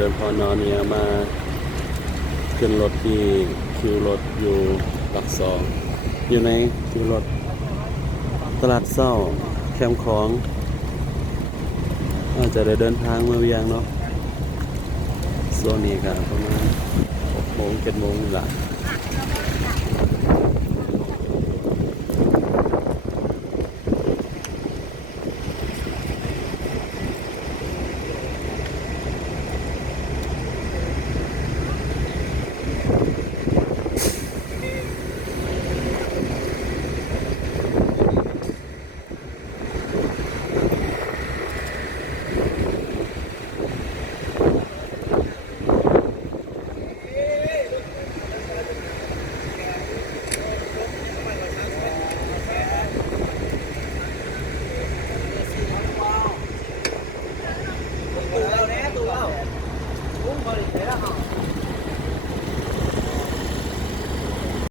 ริญพรนอนเนี่ยมาขึ้นรถที่คิวรถอยู่หลักสองอยู่ในคิวรถตลาดเศร้าแคมป์ของอาจจะได้เดินทางมาเวียงเนาะส่วนนี้ก็ประมาณ6 โมง 7 โมงนี่แหละ